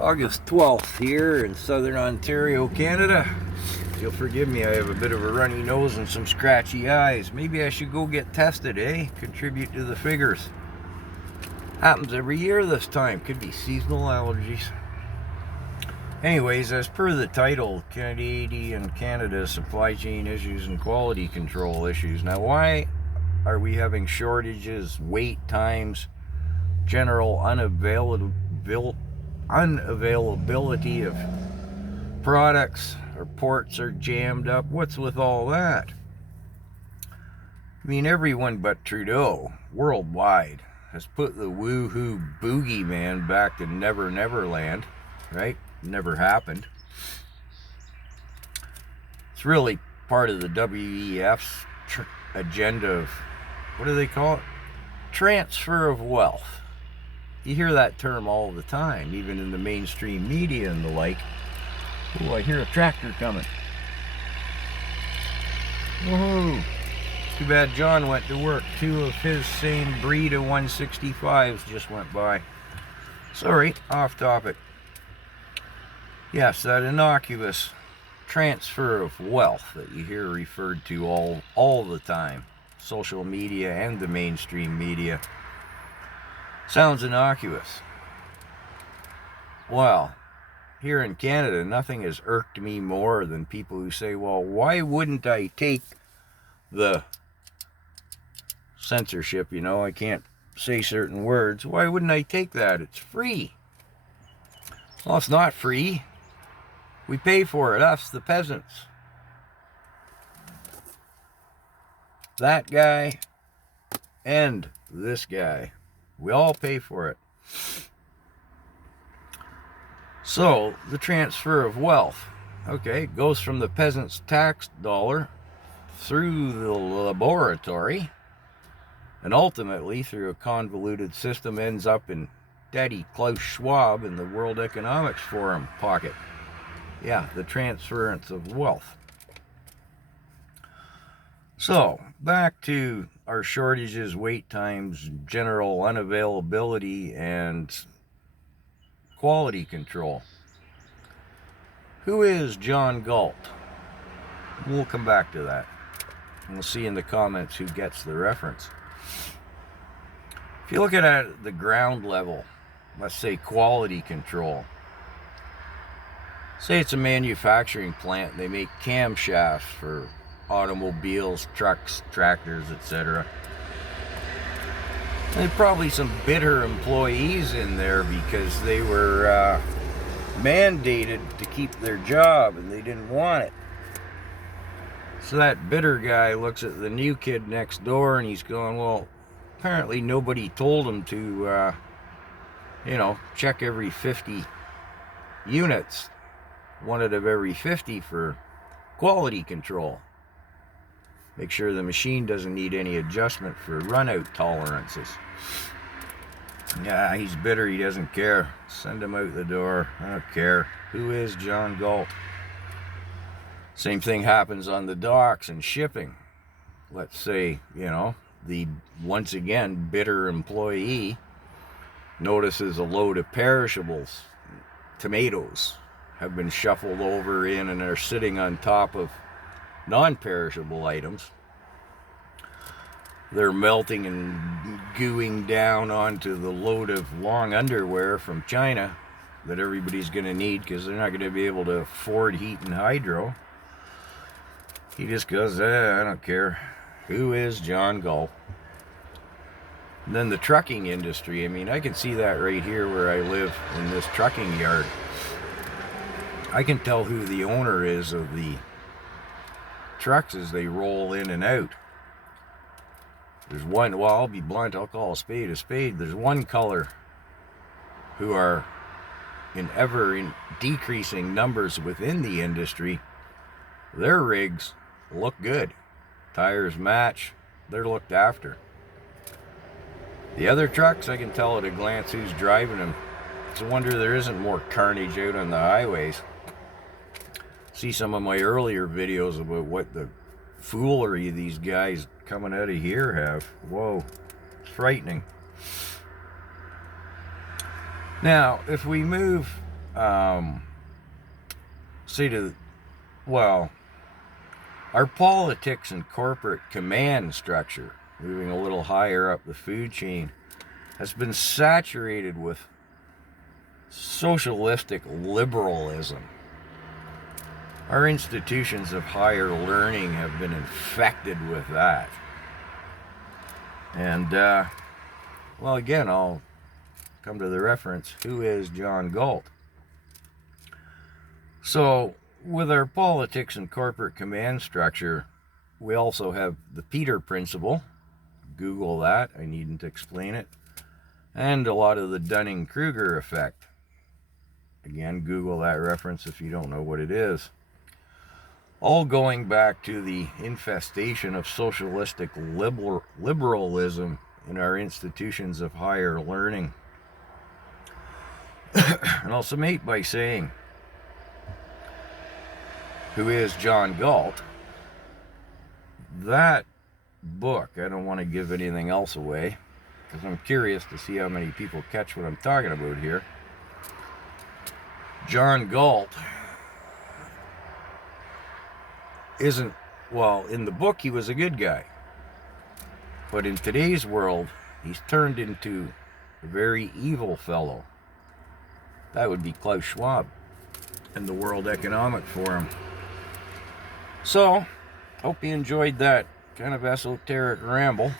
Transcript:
August 12th here in southern Ontario, Canada. You'll forgive me, I have a bit of a runny nose and some scratchy eyes. Maybe I should go get tested, eh? Contribute to the figures. Happens every year this time. Could be seasonal allergies. Anyways, as per the title, Canadian Canada supply chain issues and quality control issues. Now, why are we having shortages, wait times, general unavailability of products, or ports are jammed up? What's with all that? I mean, everyone but Trudeau worldwide has put the woohoo boogeyman back to Never Never Land, right? Never happened. It's really part of the WEF's agenda of, what do they call it? Transfer of wealth. You hear that term all the time, even in the mainstream media and the like. Oh, I hear a tractor coming. Woohoo! Too bad John went to work. Two of his same breed of 165s just went by. Sorry, off topic. Yes, that innocuous transfer of wealth that you hear referred to all the time. Social media and the mainstream media. Sounds innocuous. Well, here in Canada, nothing has irked me more than people who say, well, why wouldn't I take the censorship, I can't say certain words. Why wouldn't I take that? It's free. Well, it's not free. We pay for it, us, the peasants. That guy and this guy. We all pay for it. So, the transfer of wealth, okay, goes from the peasant's tax dollar through the laboratory, and ultimately, through a convoluted system, ends up in Daddy Klaus Schwab in the World Economics Forum pocket. Yeah, the transference of wealth. So, back to our shortages, wait times, general unavailability, and quality control. Who is John Galt? We'll come back to that. We'll see in the comments who gets the reference. If you look at the ground level, let's say quality control. Say it's a manufacturing plant. They make camshafts for automobiles, trucks, tractors, etc. There's probably some bitter employees in there because they were mandated to keep their job and they didn't want it. So that bitter guy looks at the new kid next door and he's going, well, apparently nobody told him to, check every 50 units, one out of every 50 for quality control. Make sure the machine doesn't need any adjustment for run-out tolerances. Yeah, he's bitter. He doesn't care. Send him out the door. I don't care. Who is John Galt? Same thing happens on the docks and shipping. Let's say, the, once again, bitter employee notices a load of perishables. Tomatoes have been shuffled over in and are sitting on top of non-perishable items. They're melting and gooing down onto the load of long underwear from China that everybody's going to need because they're not going to be able to afford heat and hydro. He just goes, I don't care. Who is John Galt? And then the trucking industry. I mean, I can see that right here where I live in this trucking yard. I can tell who the owner is of the trucks as they roll in and out. There's one, well, I'll be blunt, I'll call a spade a spade. There's one color who are in ever decreasing numbers within the industry. Their rigs look good. Tires match. They're looked after. The other trucks, I can tell at a glance who's driving them. It's a wonder there isn't more carnage out on the highways. See some of my earlier videos about what the foolery these guys coming out of here have. Whoa, it's frightening. Now, if we move say to, well, our politics and corporate command structure, moving a little higher up the food chain, has been saturated with socialistic liberalism. Our institutions of higher learning have been infected with that. And, well, again, I'll come to the reference. Who is John Galt? So, with our politics and corporate command structure, we also have the Peter Principle. Google that. I needn't explain it. And a lot of the Dunning-Kruger effect. Again, Google that reference if you don't know what it is. All going back to the infestation of socialistic liberalism in our institutions of higher learning. And I'll summate by saying, who is John Galt? That book, I don't want to give anything else away, because I'm curious to see how many people catch what I'm talking about here. John Galt isn't, well, in the book he was a good guy, but in today's world he's turned into a very evil fellow. That would be Klaus Schwab and the World Economic Forum. So, hope you enjoyed that kind of esoteric ramble.